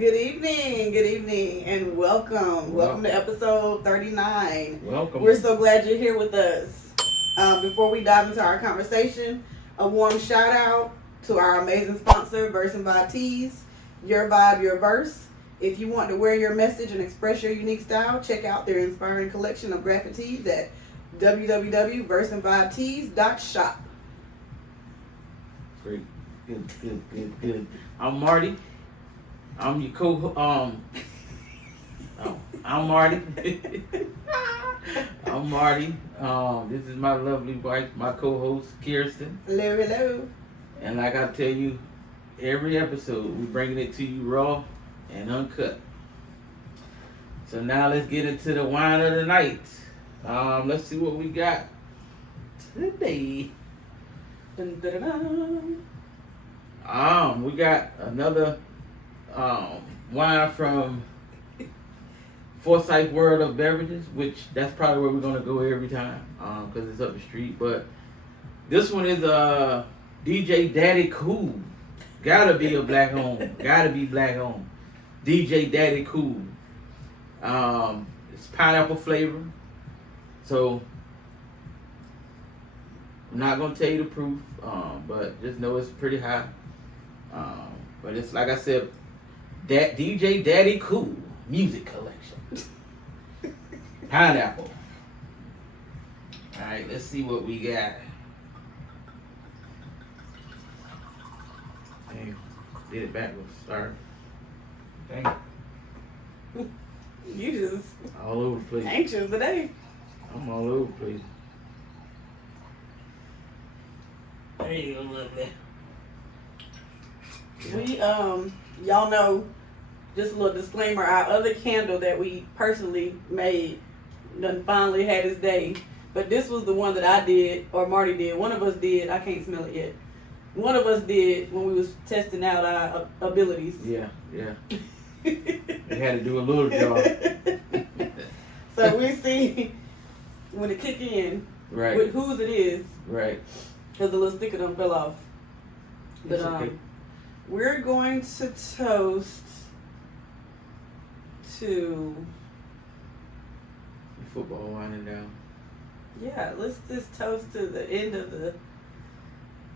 Good evening, and welcome. Welcome to episode 39. Welcome. We're so glad you're here with us. Before we dive into our conversation, a warm shout out to our amazing sponsor, Verse and Vibe Tees. Your vibe, your verse. If you want to wear your message and express your unique style, check out their inspiring collection of graphic tees at www.verseandvibetees.shop. Great. Good. I'm Marty. I'm your I'm Marty. I'm Marty. This is my lovely wife, my co-host, Kirsten. Hello. And like I tell you, every episode, we're bringing it to you raw and uncut. So now let's get into the wine of the night. Let's see what we got today. Dun, dun, dun, dun. We got another wine from Forsyth World of Beverages, which that's probably where we're gonna go every time, because it's up the street. But this one is DJ Daddy Cool. Gotta be a black home. Gotta be black home. DJ Daddy Cool. It's pineapple flavor. So I'm not gonna tell you the proof, but just know it's pretty high. But it's like I said, that DJ Daddy Cool music collection. Pineapple. Alright, let's see what we got. Dang, did it backwards. Sorry. Dang. You just All over the place. anxious today. I'm all over the place. There you go, lovely. We y'all know, just a little disclaimer, our other candle that we personally made done finally had its day. But this was the one that I did, or Marty did. One of us did. I can't smell it yet. One of us did when we was testing out our abilities. Yeah. They had to do a little job. So we see when it kick in, Right. with whose it is, Right. because the little sticker done fell off. But It's okay. we're going to toast to, Football winding down. yeah, let's just toast to the end of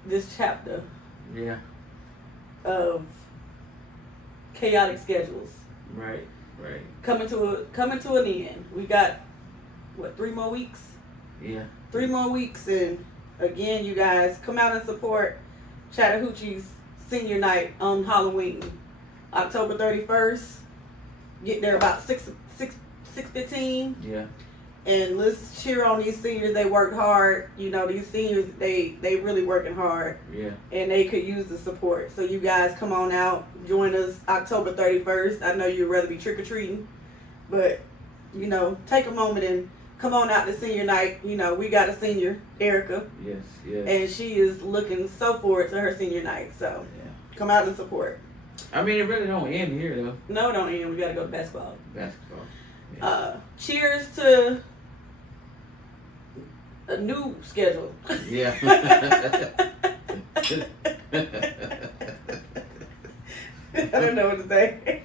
this chapter Yeah. of chaotic schedules Right. coming to an end. We got what, 3 more weeks? Yeah. 3 more weeks, and again, you guys come out and support Chattahoochee's senior night on Halloween, October 31st. Get there about 6:15. Yeah. And let's cheer on these seniors. They worked hard. You know, these seniors, they really working hard, Yeah. and they could use the support. So you guys come on out, join us October 31st. I know you'd rather be trick-or-treating, but, you know, take a moment and come on out to senior night. You know, we got a senior, Erica, Yes. and she is looking so forward to her senior night. So Yeah. come out and support. I mean, it really don't end here though. No, don't end. We got to go to basketball. Basketball. Cheers to a new schedule. Yeah. I don't know what to say.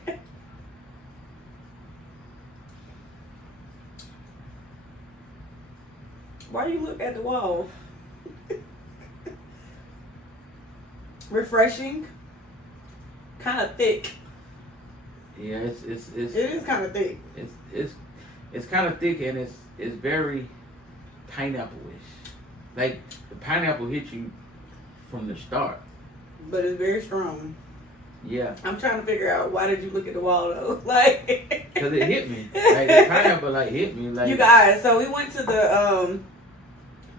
Why do you look at the wall? Refreshing. Kind of thick. Yeah. It is kind of thick. It's kind of thick, and it's very pineapple-ish. Like the pineapple hit you from the start. But it's very strong. Yeah. I'm trying to figure out, why did you look at the wall though? Like, Cause it hit me. Like the pineapple hit me. Like you guys, so we went to the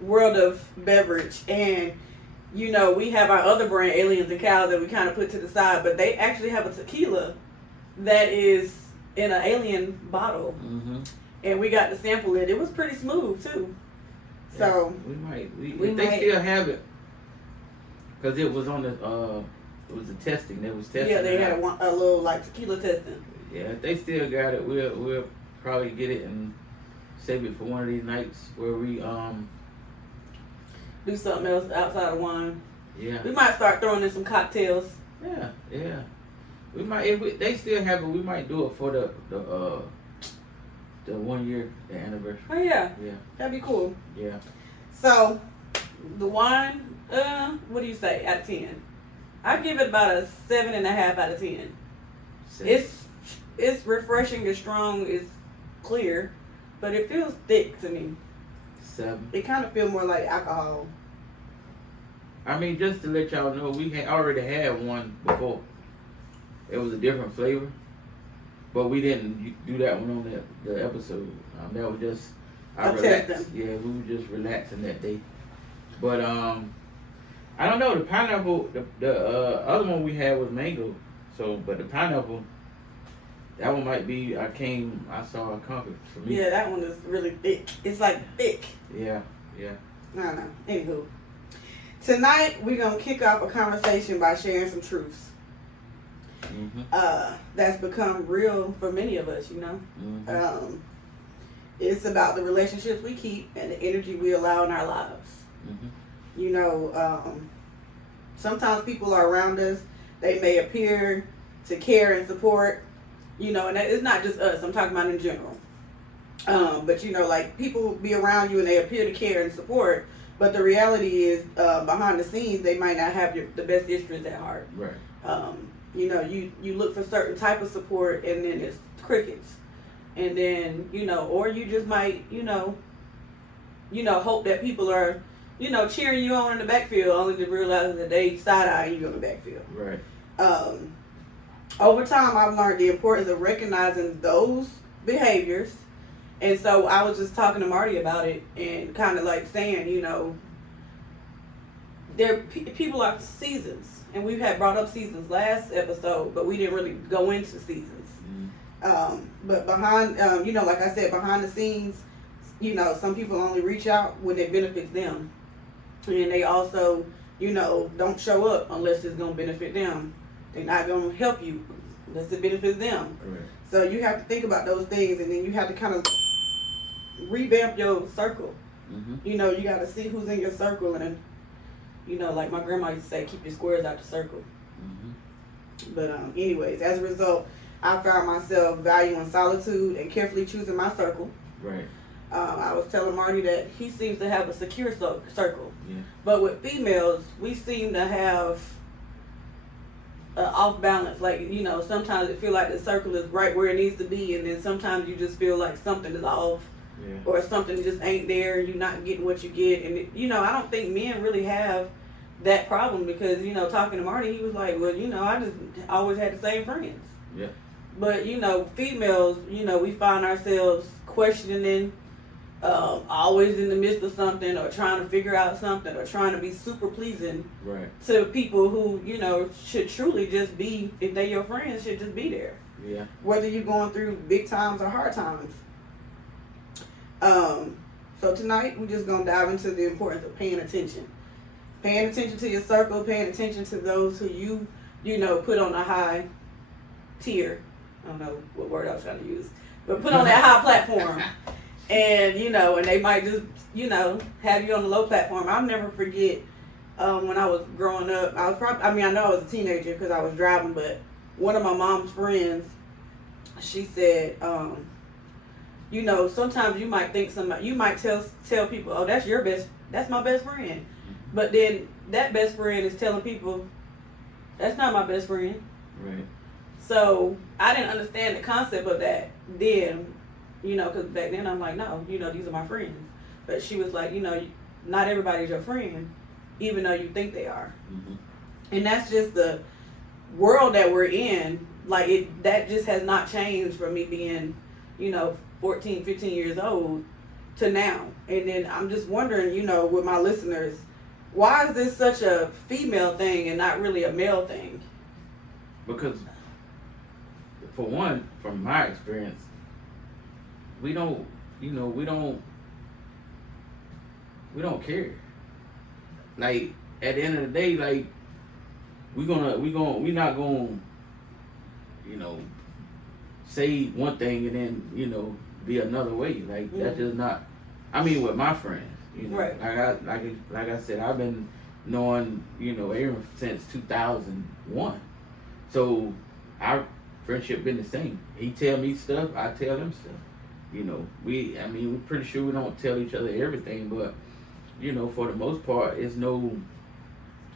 World of Beverage, and you know, we have our other brand, Aliens and Cows, that we kind of put to the side, but they actually have a tequila that is in an alien bottle. Mm-hmm. And we got to sample it. It was pretty smooth too. So we might. we they might. still have it. Cause it was on the it was the testing. They was testing. Yeah, they it had out. a little like tequila testing. Yeah, if they still got it, we'll probably get it and save it for one of these nights where we Do something else outside of wine. yeah. We might start throwing in some cocktails. Yeah. We might, they still have it, we might do it for the 1 year, the anniversary. Oh yeah, Yeah, that'd be cool. yeah. So, the wine, what do you say out of 10? I give it about a 7.5 out of 10. It's refreshing, it's strong, it's clear, but it feels thick to me. 7. It kind of feels more like alcohol. I mean, just to let y'all know, we had already had one before. It was a different flavor, but we didn't do that one on the episode. That was just I relaxed. Testing. Yeah, we were just relaxing that day. But I don't know, the pineapple. The other one we had was mango. So, but the pineapple, that one might be. I saw a comfort for me. Yeah, that one is really thick. It's like thick. Yeah. I don't know. Anywho, tonight we're gonna kick off a conversation by sharing some truths. Mm-hmm. That's become real for many of us, you know. Mm-hmm. It's about the relationships we keep and the energy we allow in our lives. Mm-hmm. You know, sometimes people are around us. They may appear to care and support, you know, and it's not just us. I'm talking about in general. But you know, like people be around you and they appear to care and support, but the reality is, behind the scenes, they might not have the best interests at heart. Right. You know, you look for certain type of support and then it's crickets. And then, you know, or you just might, you know, hope that people are, you know, cheering you on in the backfield only to realize that they side-eyeing you on the backfield. Right. Over time, I've learned the importance of recognizing those behaviors. And so I was just talking to Marty about it and kind of like saying, you know, people are seasons. And we've had brought up seasons last episode, but we didn't really go into seasons. Mm-hmm. But behind, you know, like I said, behind the scenes, you know, some people only reach out when it benefits them. And they also, you know, don't show up unless it's going to benefit them. They're not going to help you unless it benefits them. Right. So you have to think about those things, and then you have to kind of revamp your circle. Mm-hmm. You know, you got to see who's in your circle, and, you know, like my grandma used to say, keep your squares out the circle. Mm-hmm. But anyways, as a result, I found myself valuing solitude and carefully choosing my circle. Right. I was telling Marty that he seems to have a secure circle. Yeah. But with females, we seem to have off balance. Like, you know, sometimes it feel like the circle is right where it needs to be, and then sometimes you just feel like something is off. Yeah. Or something just ain't there and you're not getting what you get. And, you know, I don't think men really have that problem because, you know, talking to Marty, he was like, well, you know, I just always had the same friends. Yeah. But, you know, females, you know, we find ourselves questioning, always in the midst of something or trying to figure out something or trying to be super pleasing Right. to people who, you know, should truly just be, if they're your friends, should just be there. Yeah. Whether you're going through big times or hard times. So tonight we're just gonna dive into the importance of paying attention. Paying attention to your circle, paying attention to those who you know, put on a high tier. I don't know what word I was trying to use. But put on that high platform. And, you know, and they might just, you know, have you on the low platform. I'll never forget when I was growing up, I know I was a teenager because I was driving, but one of my mom's friends, she said, you know, sometimes you might think you might tell people, oh, that's my best friend. But then that best friend is telling people, that's not my best friend. Right. So I didn't understand the concept of that then, you know, because back then I'm like, no, you know, these are my friends. But she was like, you know, not everybody's your friend, even though you think they are. Mm-hmm. And that's just the world that we're in. Like, that just has not changed from me being, you know, 14, 15 years old to now. And then I'm just wondering, you know, with my listeners, why is this such a female thing and not really a male thing? Because, for one, from my experience, we don't care. Like, at the end of the day, like, we're not gonna, you know, say one thing and then, you know, be another way. Like, that's just not, I mean, with my friends, you know, right. like I said, I've been knowing, you know, Aaron since 2001. So our friendship been the same. He tell me stuff, I tell him stuff. You know, we're pretty sure we don't tell each other everything, but, you know, for the most part, it's no,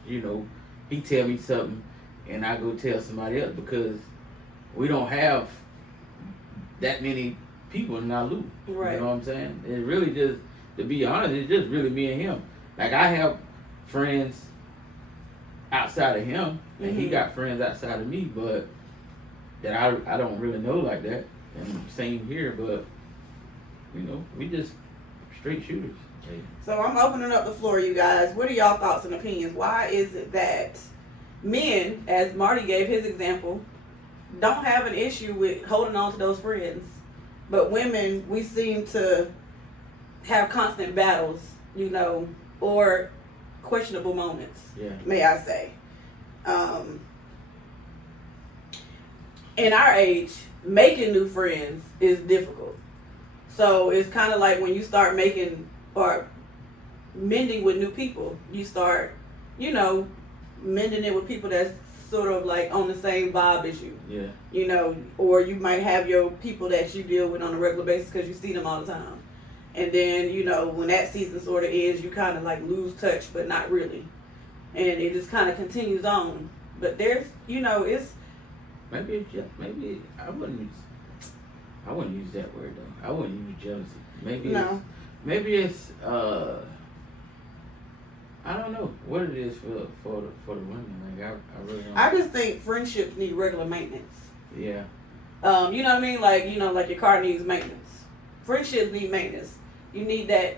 you know, he tell me something and I go tell somebody else because we don't have that many people in our loop. Right. You know what I'm saying? It really just, to be honest, it's just really me and him. Like, I have friends outside of him, and he got friends outside of me, but that I don't really know like that. And same here, but, you know, we just straight shooters. Hey. So I'm opening up the floor, you guys. What are y'all thoughts and opinions? Why is it that men, as Marty gave his example, don't have an issue with holding on to those friends, but women, we seem to have constant battles, you know, or questionable moments, may I say. In our age, making new friends is difficult. So it's kind of like when you start making or mending with new people, you start, you know, mending it with people that's sort of like on the same vibe as you. Yeah. You know, or you might have your people that you deal with on a regular basis because you see them all the time. And then, you know, when that season sort of ends, you kind of like lose touch, but not really. And it just kind of continues on. But there's, you know, it's... Maybe I wouldn't use that word though. I wouldn't use jealousy. Maybe it's I don't know what it is for the women. Like I really don't. I just think friendships need regular maintenance. Yeah. You know what I mean? Like, you know, like your car needs maintenance. Friendships need maintenance. You need that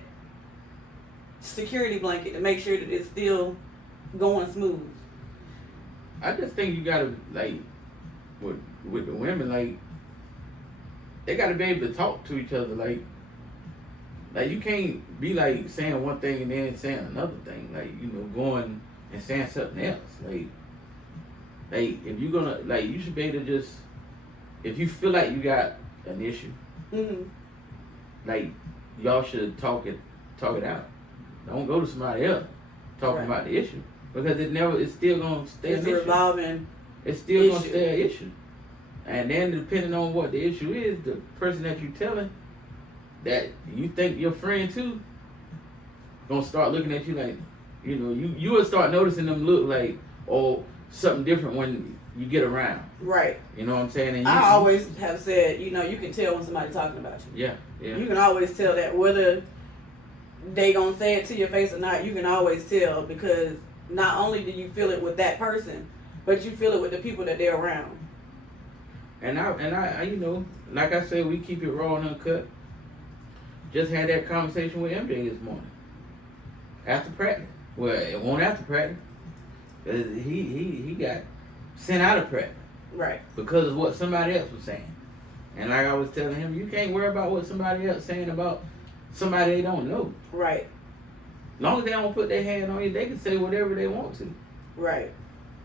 security blanket to make sure that it's still going smooth. I just think you gotta, like, with the women, like, they gotta be able to talk to each other. Like you can't be like saying one thing and then saying another thing. Like, you know, going and saying something else. Like if you're gonna, like, you should be able to just, if you feel like you got an issue, like, y'all should talk it out. Don't go to somebody else talking about the issue, because it's still gonna stay an issue. It's revolving. It's still gonna stay an issue. And then depending on what the issue is, the person that you're telling that you think your friend too gonna start looking at you like, you know, you will start noticing them look like, or something different when you get around. Right. You know what I'm saying? And I always have said, you know, you can tell when somebody's talking about you. Yeah, yeah. You can always tell that, whether they gonna say it to your face or not, you can always tell, because not only do you feel it with that person, but you feel it with the people that they're around. And I you know, like I said, we keep it raw and uncut. Just had that conversation with MJ this morning. After practice. Well, it wasn't after practice. He got sent out of practice. Right. Because of what somebody else was saying. And like I was telling him, you can't worry about what somebody else saying about somebody they don't know. Right. As long as they don't put their hand on you, they can say whatever they want to. Right.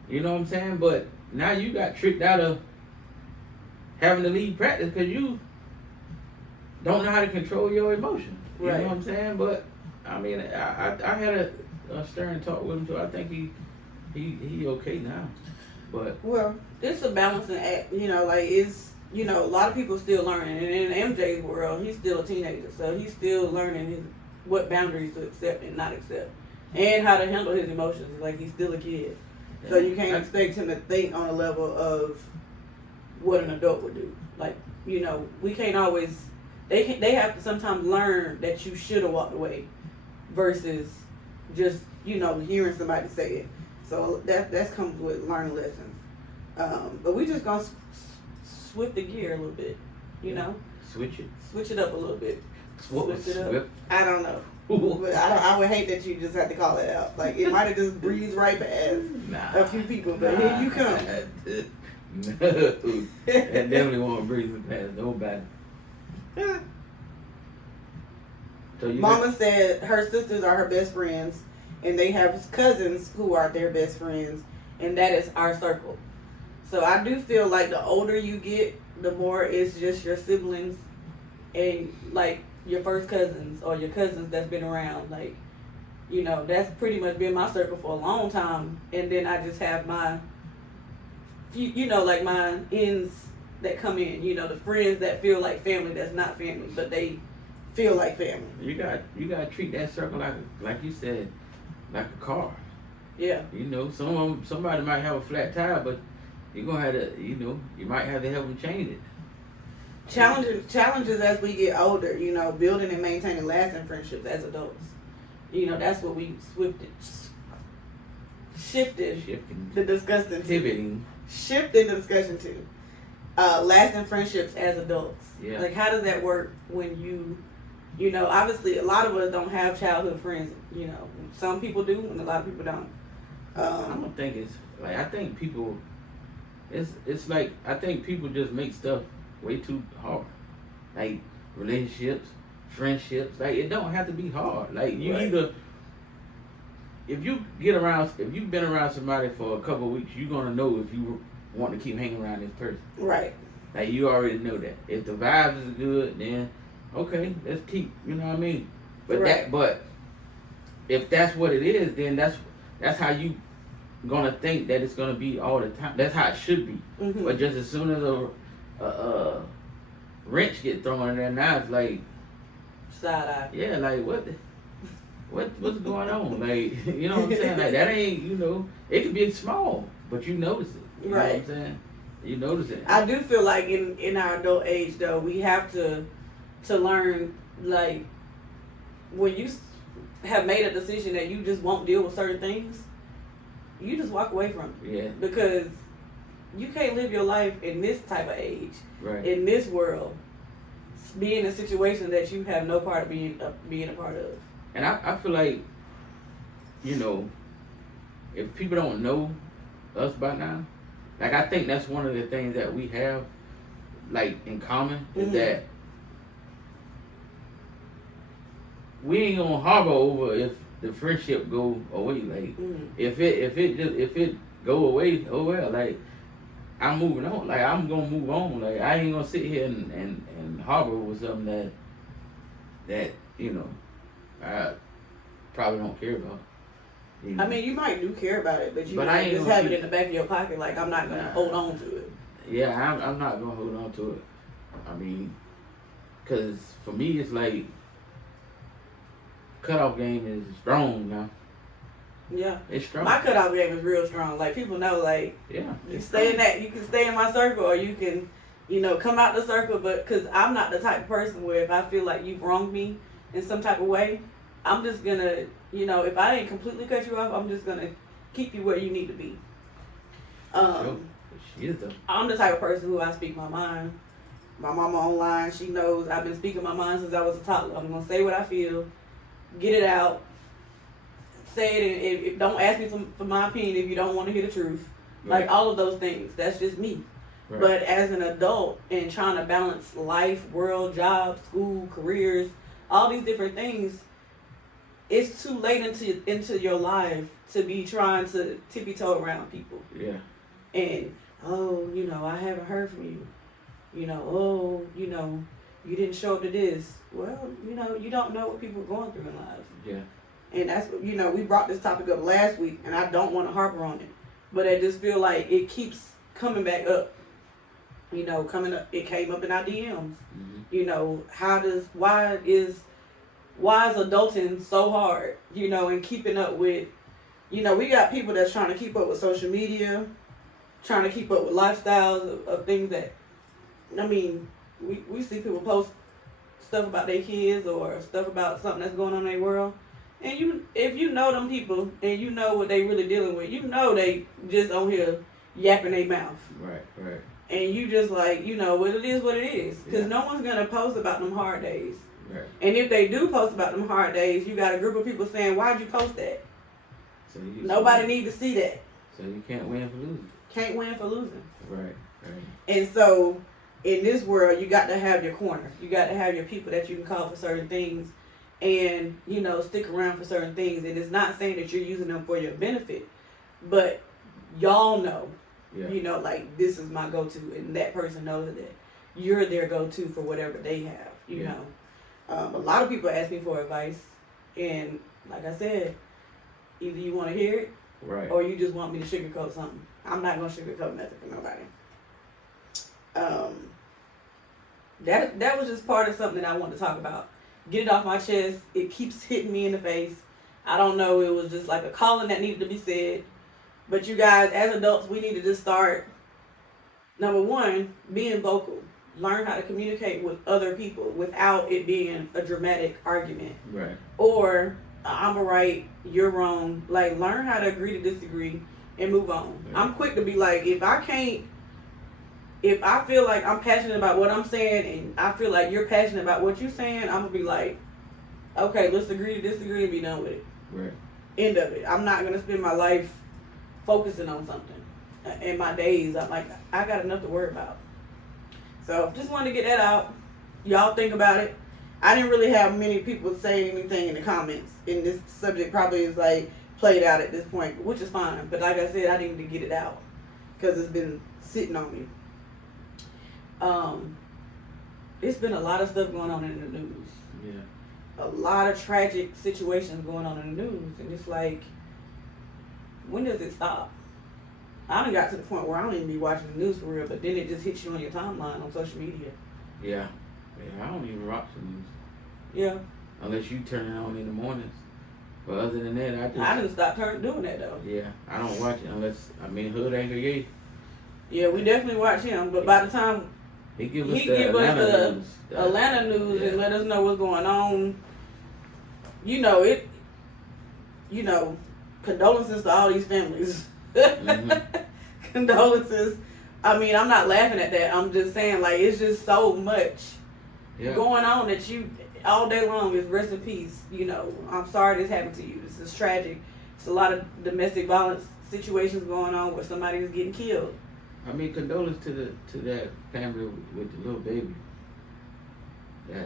You know what I'm saying? But now you got tricked out of having to leave practice because you don't know how to control your emotions. You know what I'm saying? But I mean, I had a stern talk with him, so I think he okay now. But well, it's a balancing act. You know, like, it's, you know, a lot of people still learning, and in MJ's world, he's still a teenager, so he's still learning what boundaries to accept and not accept, and how to handle his emotions. Like, he's still a kid, so you can't expect him to think on a level of what an adult would do. Like, you know, we can't always. They have to sometimes learn that you should have walked away, versus just, you know, hearing somebody say it. So that comes with learning lessons. But we just gonna switch the gear a little bit, you know. Switch it up a little bit. Switch it up. I don't know. But I would hate that you just had to call it out. Like, it might have just breezed right past a few people, but here you come. No, that definitely won't breeze past nobody. So Mama said her sisters are her best friends, and they have cousins who are their best friends, and that is our circle. So I do feel like the older you get, the more it's just your siblings and, like, your first cousins or your cousins that's been around. Like, you know, that's pretty much been my circle for a long time. And then I just have my you know, like my ends that come in, you know, the friends that feel like family that's not family, but they feel like family. You got to treat that circle like you said, like a car. Yeah. You know, somebody might have a flat tire, but you're gonna have to, you know, you might have to help them change it. Challenges as we get older, you know, building and maintaining lasting friendships as adults. You know, that's what we shifted the discussion to. Pivoting. Shifted the discussion to. Lasting friendships as adults. Yeah. Like, how does that work when you know, obviously a lot of us don't have childhood friends, you know. Some people do and a lot of people don't. I don't think it's like, I think people, it's like, I think people just make stuff way too hard. Like relationships, friendships, like it don't have to be hard. Like you Right. either, if you've been around somebody for a couple of weeks, you're gonna know if you want to keep hanging around this person. Right. Like you already know that. If the vibes is good, then okay, let's keep. You know what I mean? But Right. but if that's what it is, then that's how you gonna think that it's gonna be all the time. That's how it should be. Mm-hmm. But just as soon as a wrench get thrown in there, now it's like, Side eye. yeah, like what's going on? Like, you know what I'm saying? Like that ain't, you know, it could be small, but you notice it. You know what I'm Right. saying? You notice it. I do feel like in our adult age though, we have to learn, like, when you have made a decision that you just won't deal with certain things, you just walk away from it. Yeah. Because you can't live your life in this type of age, Right. in this world, be in a situation that you have no part of being a part of. And I feel like, you know, if people don't know us by now, like I think that's one of the things that we have, like, in common, is Mhm. that we ain't gonna harbor over if the friendship go away. Like, Mm. if it go away, oh well. Like, I'm moving on. Like, I'm gonna move on. Like, I ain't gonna sit here and harbor with something that you know I probably don't care about. You know? I mean, you might do care about it, but you But I might ain't just gonna have it keep- in the back of your pocket. Like, I'm not gonna Nah. hold on to it. Yeah, I'm not gonna hold on to it. I mean, cause for me it's like cutoff game is strong now. Yeah. It's strong. My cutoff game is real strong. Like, people know, like, Yeah. you it's stay in strong. that, you can stay in my circle, or you can, you know, come out the circle. But because I'm not the type of person where if I feel like you've wronged me in some type of way, I'm just gonna, you know, if I ain't completely cut you off, I'm just gonna keep you where you need to be. Sure. She is though. I'm the type of person who I speak my mind. My mama online, she knows I've been speaking my mind since I was a toddler. I'm gonna say what I feel, get it out, say it, and don't ask me for my opinion if you don't want to hear the truth. Like, all of those things. That's just me. Right. But as an adult and trying to balance life, world, job, school, careers, all these different things, it's too late into your life to be trying to tippy toe around people. Yeah. And, oh, you know, I haven't heard from you. You know, oh, you know, you didn't show up to this. Well, you know, you don't know what people are going through in life. Yeah. And that's, you know, we brought this topic up last week, and I don't want to harper on it. But I just feel like it keeps coming back up. You know, coming up, it came up in our DMs. Mm-hmm. You know, why is adulting so hard? You know, and keeping up with, you know, we got people that's trying to keep up with social media, trying to keep up with lifestyles of things that, I mean, we see people post stuff about their kids or stuff about something that's going on in their world. And if you know them people and you know what they really dealing with, you know they just on here yapping their mouth. Right. Right. And you just like, you know, well, it is what it is. Because Yeah. no one's going to post about them hard days. Right. And if they do post about them hard days, you got a group of people saying, why'd you post that? So you Nobody need to see that. So you can't win for losing. Can't win for losing. Right. Right. And so in this world, you got to have your corner. You got to have your people that you can call for certain things and, you know, stick around for certain things. And it's not saying that you're using them for your benefit, but y'all know, Yeah. you know, like, this is my go-to, and that person knows that you're their go-to for whatever they have, you Yeah. know. A lot of people ask me for advice, and like I said, either you want to hear it Right. or you just want me to sugarcoat something. I'm not gonna sugarcoat nothing for nobody. That was just part of something that I wanted to talk about. Get it off my chest. It keeps hitting me in the face. I don't know. It was just like a calling that needed to be said. But you guys, as adults, we need to just start. Number one, being vocal. Learn how to communicate with other people without it being a dramatic argument. Right. Or I'm right, you're wrong. Like, learn how to agree to disagree and move on. Right. I'm quick to be like, if I feel like I'm passionate about what I'm saying and I feel like you're passionate about what you're saying, I'm gonna be like, okay, let's agree to disagree and be done with it. Right. End of it. I'm not gonna spend my life focusing on something. In my days, I'm like, I got enough to worry about. So just wanted to get that out. Y'all think about it. I didn't really have many people say anything in the comments, and this subject probably is like played out at this point, which is fine. But like I said, I needed to get it out because it's been sitting on me. It's been a lot of stuff going on in the news. Yeah. A lot of tragic situations going on in the news, and it's like, when does it stop? I done got to the point where I don't even be watching the news for real, but then it just hits you on your timeline on social media. Yeah. Yeah. I don't even watch the news Yeah. unless you turn it on in the mornings. But other than that, I didn't stop doing that though. Yeah, I don't watch it unless Hood Anchor Ye. Yeah, we definitely watch him, but by the time He give us he the give us Atlanta news. Atlanta news Yeah. and let us know what's going on, you know it. You know, condolences to all these families. Mm-hmm. Condolences. I mean, I'm not laughing at that. I'm just saying, like, it's just so much Yeah. going on that you all day long is rest in peace. You know, I'm sorry this happened to you. This is tragic. It's a lot of domestic violence situations going on where somebody is getting killed. I mean, condolence to that family with the little baby. Yeah.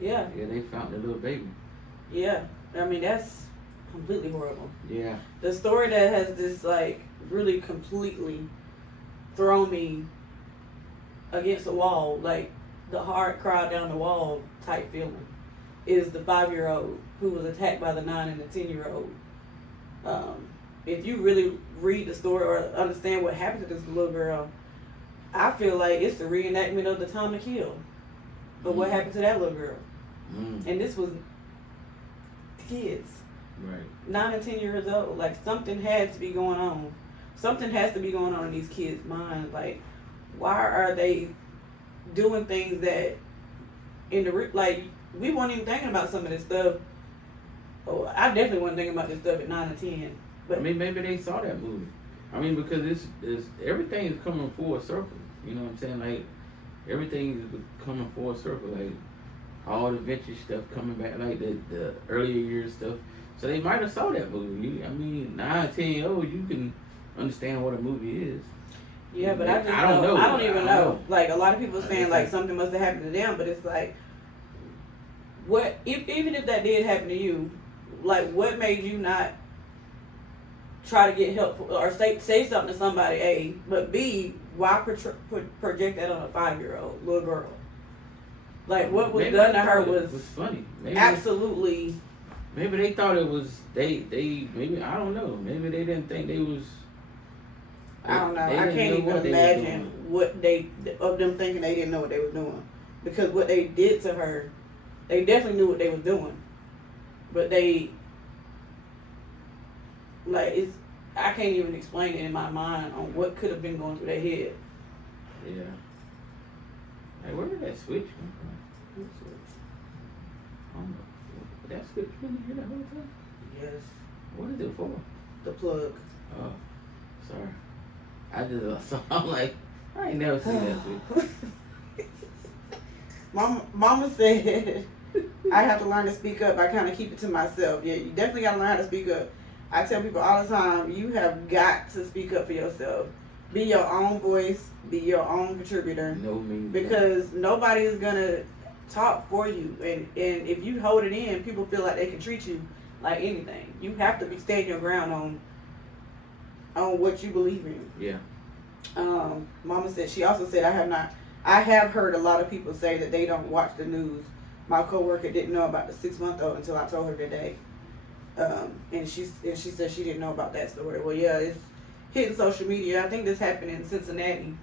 Yeah, they found the little baby. Yeah, I mean, that's completely horrible. Yeah. The story that has this, like, really completely thrown me against the wall, like the hard crowd down the wall type feeling, is the 5-year-old who was attacked by the 9 and the 10-year-old. If you really read the story or understand what happened to this little girl, I feel like it's a reenactment of the time to kill. But what happened to that little girl? Mm. And this was kids. Right. 9 and 10 years old. Like, something had to be going on. Something has to be going on in these kids' minds. Like, why are they doing things that like, we weren't even thinking about some of this stuff. Oh, I definitely wasn't thinking about this stuff at 9 and 10. But I mean, maybe they saw that movie. I mean, because it's everything is coming full circle. You know what I'm saying? Like, everything is coming full circle. Like, all the vintage stuff coming back, like the earlier years stuff. So they might have saw that movie. I mean, 9, 10 years old, you can understand what a movie is. yeah, but I don't know. I don't even I don't know. know. Like, a lot of people are saying, It's like, like- something must have happened to them, but it's like, what, even if that did happen to you, like, what made you not try to get help or say something to somebody, A, but B, why project that on a 5-year-old little girl? Like, what was Maybe done they to her thought it was funny. Maybe absolutely. Maybe they thought it was they maybe I don't know. Maybe they didn't think they was. I don't know. They I didn't can't know even what they was imagine doing. what of them thinking they didn't know what they were doing, because what they did to her, they definitely knew what they was doing, but they, like, it's, I can't even explain it in my mind on what could have been going through their head. Yeah. Like, where did that switch come from? I don't know. That switch been here the whole time? Yes, What is it for? the plug. Oh, sorry. I just saw. I'm like, I ain't never seen that switch. Mama said I have to learn to speak up. I kind of keep it to myself. Yeah, you definitely got to learn how to speak up. I tell people all the time, you have got to speak up for yourself. Be your own voice. Be your own contributor. No means Because nobody is going to talk for you. And if you hold it in, people feel like they can treat you like anything. You have to stand your ground on what you believe in. Yeah. Mama said, she also said, I have heard a lot of people say that they don't watch the news. My coworker didn't know about the 6-month-old until I told her today. And she said she didn't know about that story. Well, yeah, it's hitting social media. I think this happened in Cincinnati.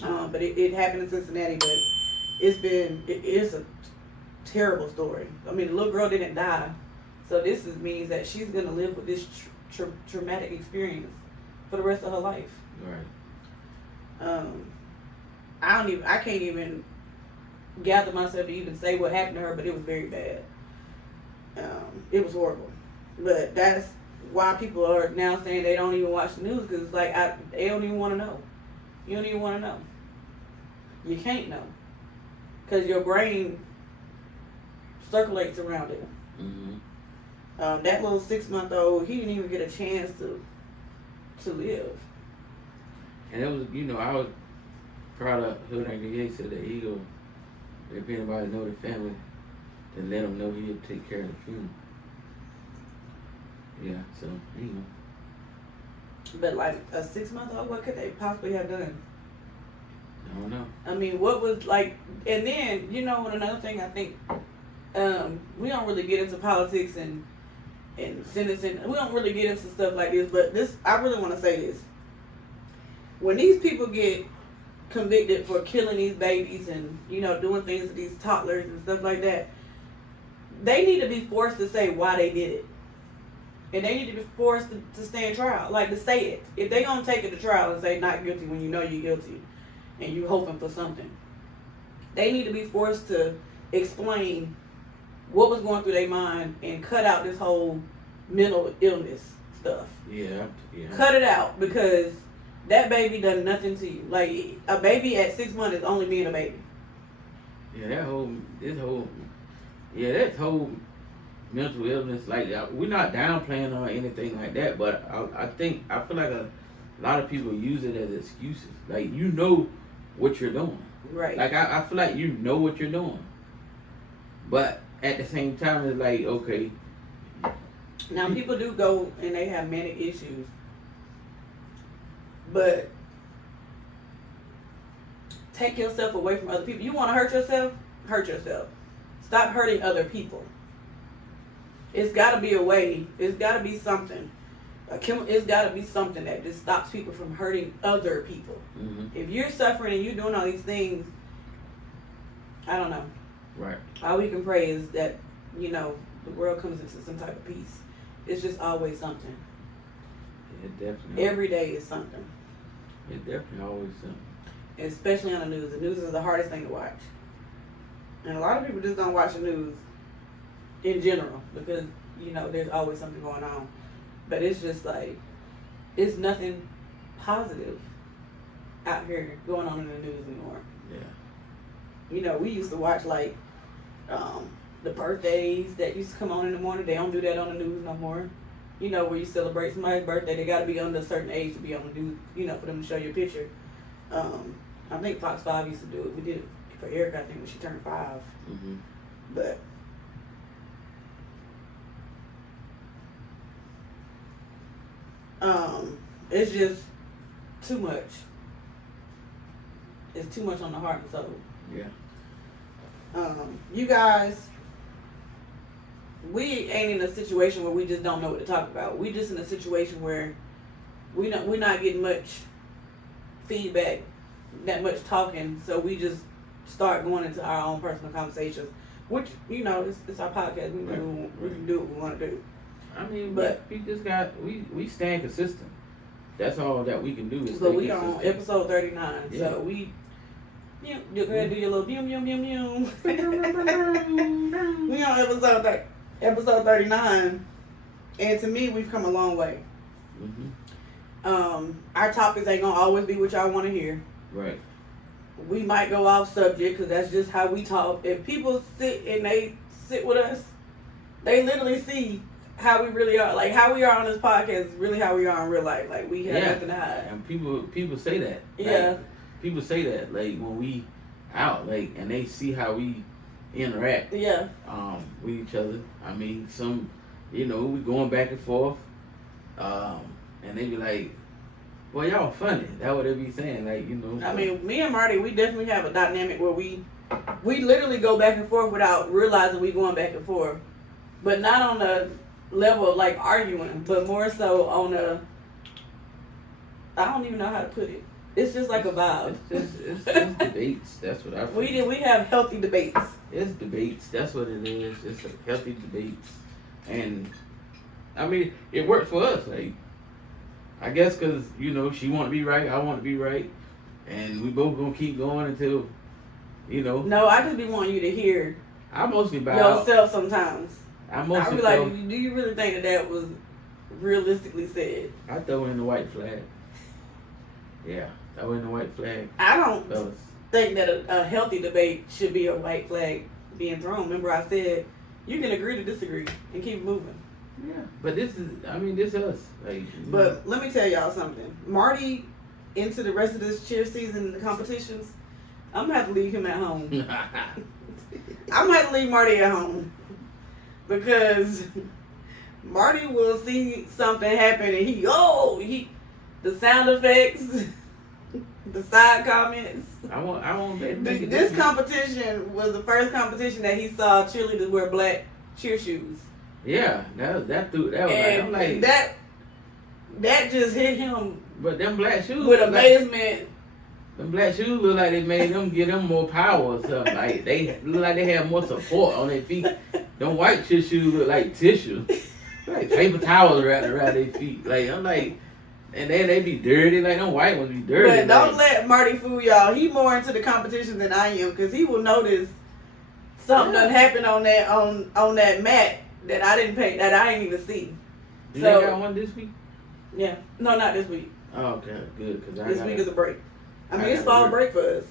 But it happened in Cincinnati, but it is a terrible story. I mean, the little girl didn't die, so means that she's gonna live with this traumatic experience for the rest of her life. Right. I can't even gather myself to even say what happened to her, but it was very bad. It was horrible. But that's why people are now saying they don't even watch the news, because it's like they don't even want to know. You don't even want to know. You can't know, because your brain circulates around it. Mm-hmm. That little 6-month-old, he didn't even get a chance to live. And it was, I was proud of Hood 98 said that he go, if anybody know the family, then let him know he'll take care of the funeral. Yeah, so, But like a 6-month-old, what could they possibly have done? I don't know. I mean, what was like, and then, another thing I think, we don't really get into politics and sentencing. We don't really get into stuff like this, but I really want to say this. When these people get convicted for killing these babies and, doing things to these toddlers and stuff like that, they need to be forced to say why they did it. And they need to be forced to stand trial, like to say it. If they're going to take it to trial and say not guilty when you know you're guilty and you're hoping for something, they need to be forced to explain what was going through their mind and cut out this whole mental illness stuff. Yeah. Cut it out, because that baby done nothing to you. Like, a baby at 6 months is only being a baby. Yeah, that whole mental illness, like, we're not downplaying or anything like that, but I feel like a lot of people use it as excuses. Like, you know what you're doing. Right. Like, I feel like you know what you're doing. But at the same time, it's like, okay. Now, people do go and they have manic issues. But take yourself away from other people. You want to hurt yourself? Hurt yourself. Stop hurting other people. It's got to be a way. It's got to be something. It's got to be something that just stops people from hurting other people. Mm-hmm. If you're suffering and you're doing all these things, I don't know. Right. All we can pray is that, the world comes into some type of peace. It's just always something. It definitely. Every day is something. It definitely always something. Especially on the news. The news is the hardest thing to watch. And a lot of people just don't watch the news in general because, there's always something going on. But it's just like, it's nothing positive out here going on in the news anymore. Yeah. We used to watch like the birthdays that used to come on in the morning. They don't do that on the news no more. Where you celebrate somebody's birthday, they got to be under a certain age to be on the news, for them to show you a picture. I think Fox 5 used to do it. We did it for Erica, I think, when she turned 5. Mm-hmm. But it's just too much. It's too much on the heart and soul. Yeah. You guys, we ain't in a situation where we just don't know what to talk about. We just in a situation where we're not getting much feedback, that much talking, so we just start going into our own personal conversations, which, it's our podcast. We can do what we want to do. I mean, but we just we stand consistent. That's all that we can do is but stay we consistent. on episode 39, Yeah. so we, you go ahead and do your little boom, boom, boom, boom. We on episode 39, and to me, we've come a long way. Mm-hmm. Our topics ain't gonna always be what y'all want to hear. Right. We might go off subject because that's just how we talk. If people sit with us, they literally see how we really are. Like, how we are on this podcast is really how we are in real life. Like, we have nothing to hide. And people say that. Yeah. Like, people say that, like, when we out, like, and they see how we interact. Yeah. With each other. I mean, we going back and forth. And they be like, well, y'all funny. That's what they be saying. Like, I mean, me and Marty, we definitely have a dynamic where we literally go back and forth without realizing we going back and forth. But not on the level of like arguing, but more so on a, I don't even know how to put it. It's just like a vibe. It's debates. That's what I feel. We have healthy debates. It's debates. That's what it is. It's a healthy debates, and I mean it worked for us. Like I guess because she want to be right, I want to be right, and we both gonna keep going until No, I just be wanting you to hear I mostly bow. yourself sometimes. I I mostly be like, do you really think that was realistically said? I throw in the white flag. Yeah, throw in the white flag. I don't Fellas. think that a healthy debate should be a white flag being thrown. Remember, I said you can agree to disagree and keep moving. Yeah, but this is us. Like, But let me tell y'all something. Marty, into the rest of this cheer season, the competitions, I'm gonna have to leave him at home. I'm gonna have to leave Marty at home because Marty will see something happen and the sound effects, the side comments. I won't make it. This competition was the first competition that he saw cheerleaders wear black cheer shoes. Yeah, that was And like that just hit him but them black shoes with look amazement. them black shoes look like they made them give them more power or something. Like they look like they had more support on their feet. Them white shoes look like tissue, like paper towels wrapped around their feet. Like I'm like, and then they be dirty. Like them white ones be dirty. But don't like, let Marty fool y'all. He more into the competition than I am because he will notice something done happened on that mat that I didn't even see. You So got one this week? yeah, no, not this week. Oh, okay, good. Cause This week is a break. I mean, it's gotta fall work. break for us.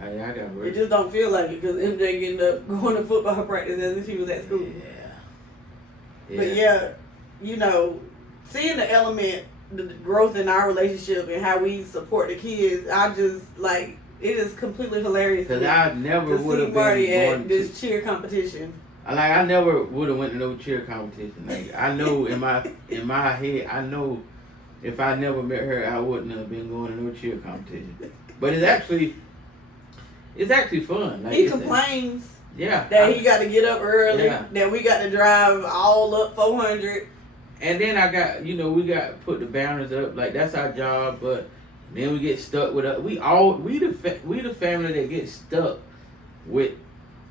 I got work. It just don't feel like it because MJ getting up going to football practice as if she was at school. Yeah. But yeah, seeing the element, the growth in our relationship and how we support the kids, I just like it is completely hilarious. Cause I never to would see have Marty been going at this cheer competition. Like I never would have went to no cheer competition. Like I know in my head, I know if I never met her, I wouldn't have been going to no cheer competition. But it's actually fun. Like, He complains Yeah. that he got to get up early, Yeah. that we got to drive all up 400. And then I got, we got to put the banners up. Like that's our job. But then we get stuck with we the family that gets stuck with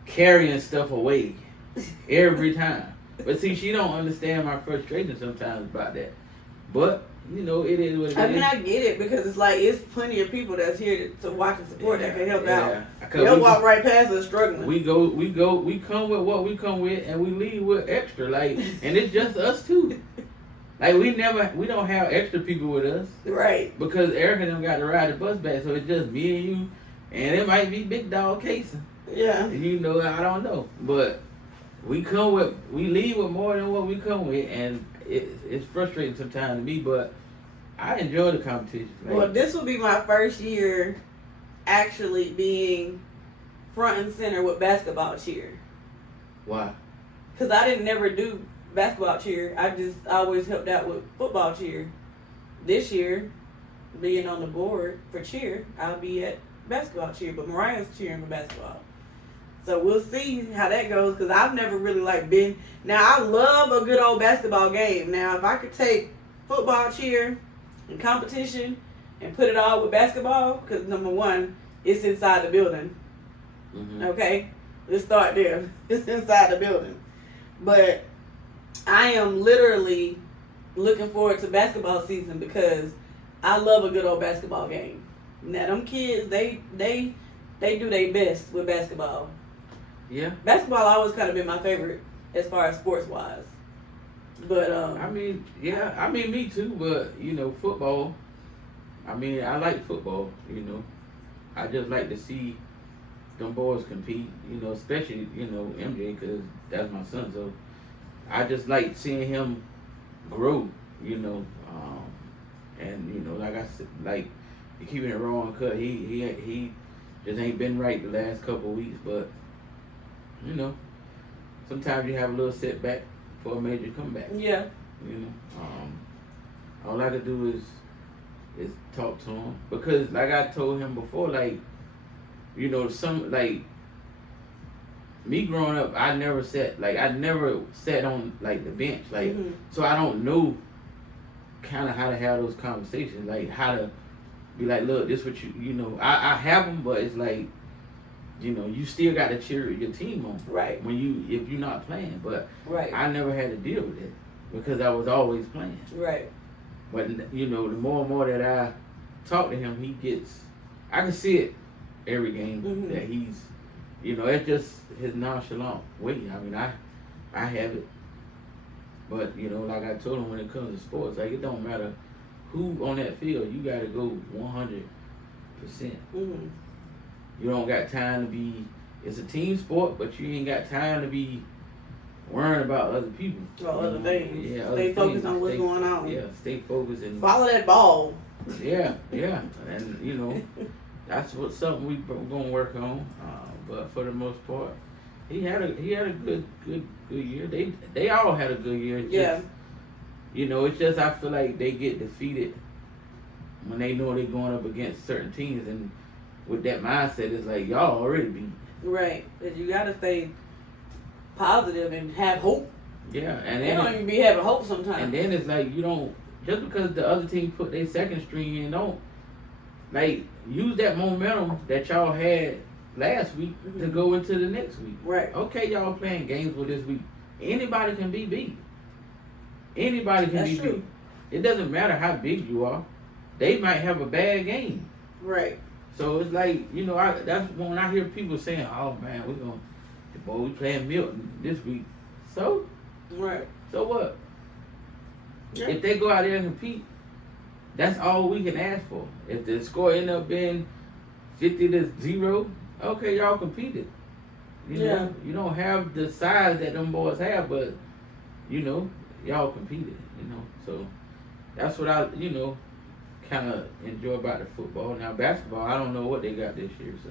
carrying stuff away every time. But see, she don't understand my frustration sometimes about that. But it is what it is. I mean, I get it because it's like it's plenty of people that's here to watch and support that can help out. They'll walk right past us struggling. We come with what we come with, and we leave with extra. Like, and it's just us two. Like we don't have extra people with us, right? Because Erica and them got to ride the bus back, so it's just me and you, and it might be Big Dog Casey. Yeah. I don't know, but we leave with more than what we come with, and it's frustrating sometimes to me, but I enjoy the competition. Like, Well, this will be my first year actually being front and center with basketball cheer. Why? Because I didn't never do basketball cheer. I always helped out with football cheer. This year, being on the board for cheer, I'll be at basketball cheer, but Mariah's cheering for basketball. So we'll see how that goes because I've never really been. Now I love a good old basketball game. Now if I could take football cheer and competition and put it all with basketball, because number one, it's inside the building. Mm-hmm. Okay, let's start there. It's inside the building, but I am literally looking forward to basketball season because I love a good old basketball game. Now them kids, they do their best with basketball. Yeah. Basketball always kind of been my favorite as far as sports wise. But me too. But football. I like football. I just like to see them boys compete. Especially MJ because that's my son. So I just like seeing him grow. And like I said, like keeping it raw and cut. He just ain't been right the last couple of weeks, but. Sometimes you have a little setback for a major comeback. Yeah. All I could do is talk to him because, like I told him before, me growing up, I never sat on like the bench, like Mhm. so I don't know kind of how to have those conversations, like how to be like, look, this what you know. I have them, but it's like, you know, you still got to cheer your team on Right. when if you're not playing. But Right. I never had to deal with it because I was always playing. Right. But you know, the more and more that I talk to him, I can see it every game Mhm. that he's, you know, it's just his nonchalant way. I mean, I have it, but you know, like I told him, when it comes to sports, like it don't matter who on that field, you got to go 100%. Mhm. You don't got time to be. It's a team sport, but you ain't got time to be worrying about other people. Or other things. Yeah, Stay other focused things. on what's going on. Yeah, stay focused and Follow that ball. yeah, and you know, that's something we gonna work on. But for the most part, he had a good year. They all had a good year. It's Yeah. just, you know, it's just I feel like they get defeated when they know they're going up against certain teams, and with that mindset, it's like y'all already beat. Right. But you gotta stay positive and have hope. Yeah, and They then don't even be having hope sometimes. and then it's like you don't, just because the other team put their second string in, don't like use that momentum that y'all had last week to Mhm. go into the next week. Right. Okay, y'all playing games with this week. Anybody can be beat. Anybody can That's be true. beat. It doesn't matter how big you are. They might have a bad game. Right. So it's like, you know, that's when I hear people saying, "Oh man, we playing Milton this week." So Right. what? Yeah. If they go out there and compete, that's all we can ask for. If the score end up being 50-0, okay, y'all competed. You Yeah. know, you don't have the size that them boys have, but you know, y'all competed. You know, so that's what I, you know, kind of enjoy about the football. Now basketball, I don't know what they got this year, so.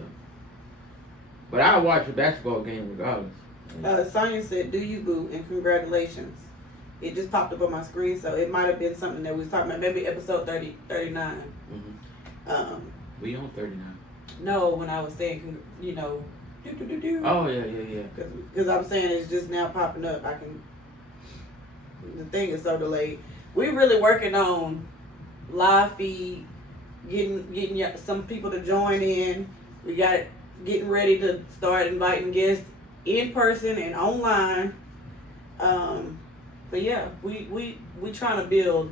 But I watch a basketball game regardless. Sonya said, "Do you, boo?" and congratulations. It just popped up on my screen, so it might have been something that we was talking about. Maybe episode 39. Mm-hmm. We on 39. No, when I was saying, you know, do. Oh yeah. Because I'm saying it's just now popping up. The thing is so delayed. We really working on live feed, getting some people to join in. We got it getting ready to start inviting guests in person and online. But yeah, we trying to build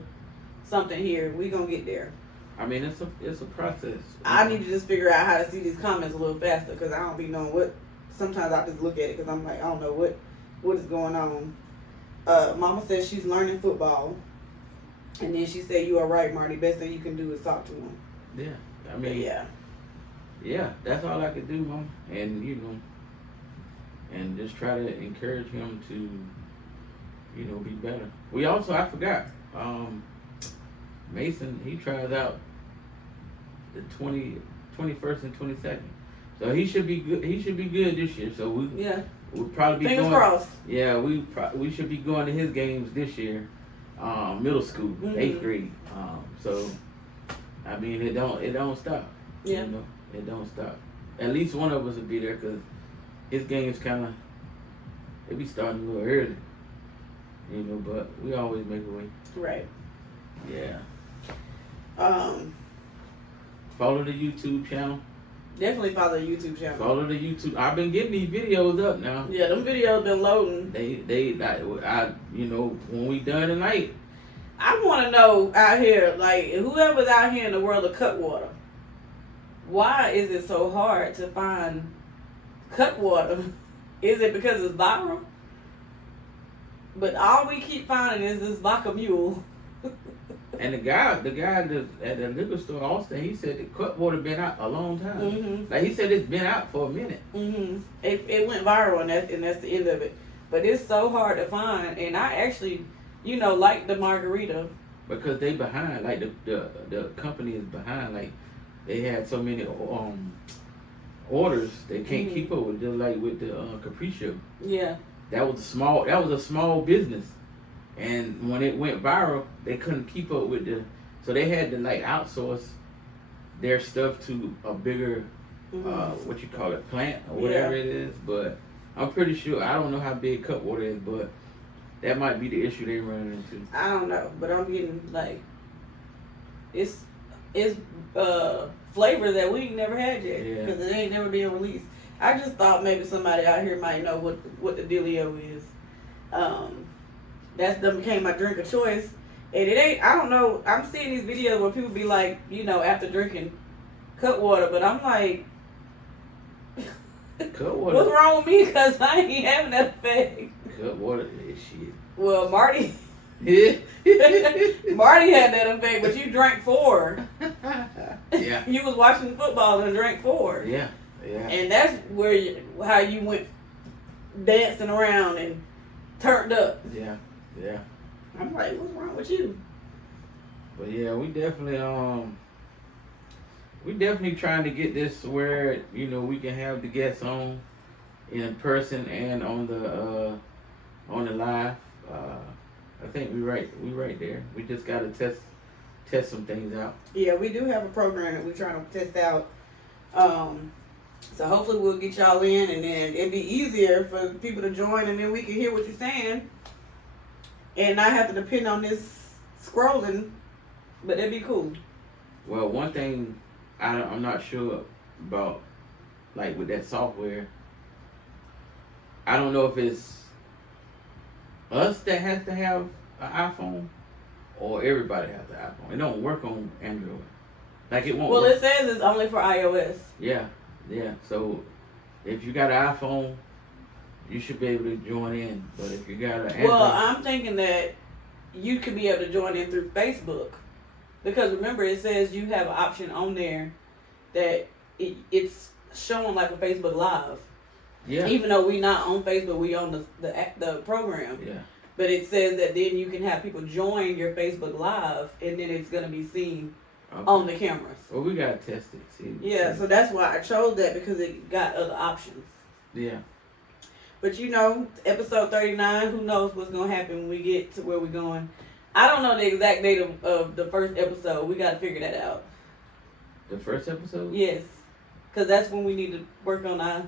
something here. We gonna get there. I mean, it's a process. I need to just figure out how to see these comments a little faster because I don't be knowing what. Sometimes I just look at it because I'm like, I don't know what is going on. Mama says she's learning football, and then she said, "You are right, Marty. Best thing you can do is talk to him." Yeah, I But mean, yeah, yeah, that's all I could do, Mom. And you know, and just try to encourage him to, you know, be better. I forgot, Mason, he tries out the 21st and 22nd. So he should be good. He should be good this year. So we'll probably be fingers going. crossed. Yeah, we should be going to his games this year, middle school, Mhm. 8th grade. So I mean, it don't stop. Yeah. You know, it don't stop. At least one of us will be there because his games they be starting a little early. You know, but we always make a way. Right. Yeah. Um. Follow the YouTube channel. Definitely follow the YouTube channel. Follow the YouTube. I've been getting these videos up now. Yeah, them videos been loading. You know, when we done tonight. I want to know out here, like whoever's out here in the world of Cutwater, why is it so hard to find Cutwater? Is it because it's viral? But all we keep finding is this vodka mule. And the guy at the liquor store, Austin, he said the Cutwater been out a long time. Mm-hmm. Like he said, it's been out for a minute. Mm-hmm. It went viral, and that's the end of it. But it's so hard to find, and I actually, you know, like the margarita. Because they behind, like the company is behind, like they had so many orders they can't Mhm. keep up with, just like with the Capriccio. Yeah. That was a small business, and when it went viral, they couldn't keep up with so they had to like outsource their stuff to a bigger Mm-hmm. plant or whatever Yeah. it is. But I'm pretty sure. I don't know how big Cutwater is, but that might be the issue they running into. I don't know, but I'm getting like it's flavors that we ain't never had yet Yeah. because it ain't never been released. I just thought maybe somebody out here might know what the dealio is. That's done became my drink of choice, and it ain't. I don't know. I'm seeing these videos where people be like, after drinking Cutwater, but I'm like, Cutwater. what's wrong with me? Because I ain't having that effect. Cutwater is shit. Well, Marty. Yeah. Marty had that effect, but you drank 4. Yeah. You was watching football and drank 4. Yeah. Yeah. And that's where how you went dancing around and turned up. Yeah. Yeah. I'm like, what's wrong with you? But yeah, we definitely trying to get this where we can have the guests on in person and on the live. I think we right there. We just gotta test some things out. Yeah, we do have a program that we're trying to test out. So hopefully we'll get y'all in, and then it'd be easier for people to join, and then we can hear what you're saying, and not have to depend on this scrolling. But it'd be cool. Well, one thing I'm not sure about, like with that software, I don't know if it's us that has to have an iPhone or everybody has an iPhone. It don't work on Android. Like it won't Well, work. it says it's only for iOS. Yeah. So if you got an iPhone, you should be able to join in. But if you got an Android, Well, I'm thinking that you could be able to join in through Facebook. Because remember, it says you have an option on there that it's showing like a Facebook Live. yeah, Even though we not on Facebook, we on the program. yeah. But it says that then you can have people join your Facebook Live, and then it's gonna be seen Okay. on the cameras. Well, we gotta test it. See. Yeah, so that's why I chose that, because it got other options. Yeah. But episode 39, who knows what's gonna happen when we get to where we're going. I don't know the exact date of the first episode. We gotta figure that out. The first episode. Yes, because that's when we need to work on our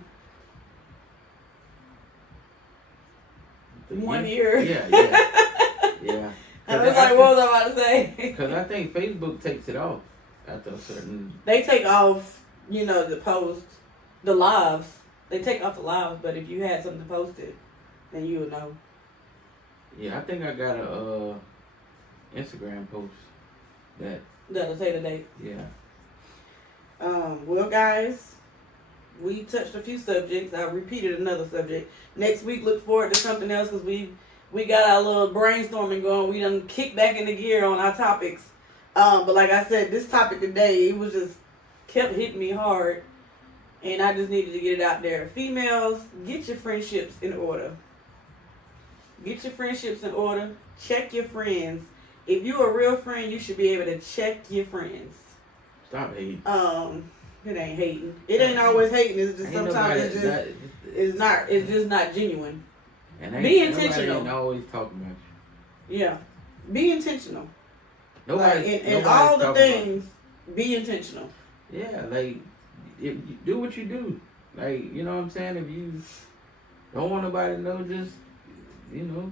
The 1 year. Yeah. Yeah. I was like, what was I about to say? Because I think Facebook takes it off after a certain. They take off, the post, the lives. They take off the lives, but if you had something posted, then you would know. Yeah, I think I got a Instagram post That'll say the date. yeah. Well, guys, we touched a few subjects. I repeated another subject. Next week, look forward to something else, because we got our little brainstorming going. We done kicked back into gear on our topics. But like I said, this topic today, it was just kept hitting me hard. And I just needed to get it out there. Females, get your friendships in order. Get your friendships in order. Check your friends. If you're a real friend, you should be able to check your friends. Stop hating. It ain't hating. It ain't always hating. It's just sometimes it's just not genuine. And Be intentional. Nobody ain't always talking about you. Yeah. Be intentional. Nobody. In all the things, be intentional. Yeah, like if you do what you do. Like, you know what I'm saying? If you don't want nobody to know, just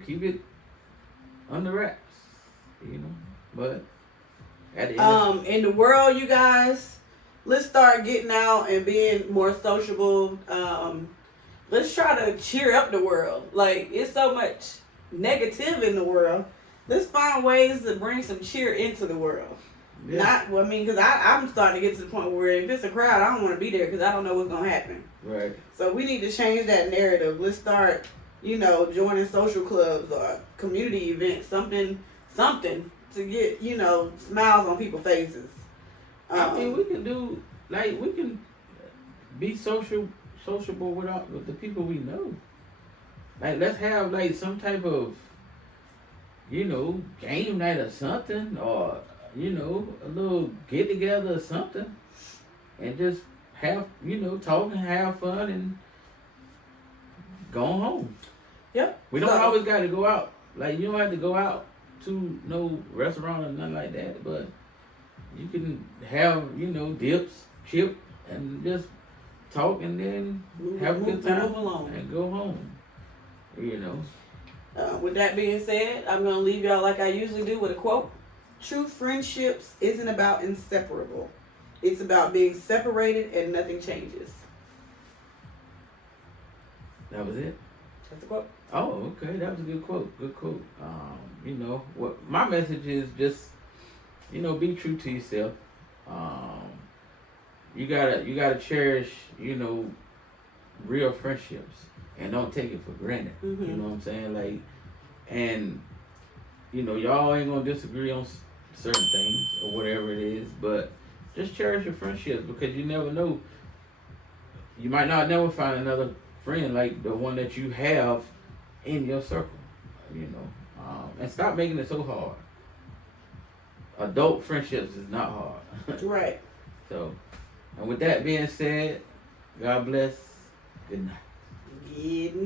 keep it under wraps. But at the end In the world, you guys, let's start getting out and being more sociable. Let's try to cheer up the world. Like, it's so much negative in the world. Let's find ways to bring some cheer into the world. yeah. Because I'm starting to get to the point where if it's a crowd, I don't want to be there because I don't know what's going to happen. Right. So we need to change that narrative. Let's start, joining social clubs or community events, something to get, smiles on people's faces. I mean, we can do, we can be sociable with the people we know. Like, let's have, some type of, game night or something, or, a little get together or something, and just have, talk and have fun and go home. Yep. We don't always got to go out. Like, you don't have to go out to no restaurant or nothing like that, but you can have, dips, chip, and just talk, and then Move- have a good move time along. and go home. You know. With that being said, I'm gonna leave y'all like I usually do with a quote. True friendships isn't about inseparable. It's about being separated and nothing changes. That was it. That's the quote. Oh, okay, that was a good quote. Good quote. You know what? My message is just, you know, be true to yourself. You gotta cherish, you know, real friendships and don't take it for granted. Mm-hmm. You know what I'm saying? Like, and you know, y'all ain't gonna disagree on certain things or whatever it is, but just cherish your friendships because you never know. You might not never find another friend like the one that you have in your circle. You know, and stop making it so hard. Adult friendships is not hard. Right. So, and with that being said, God bless. Good night. Good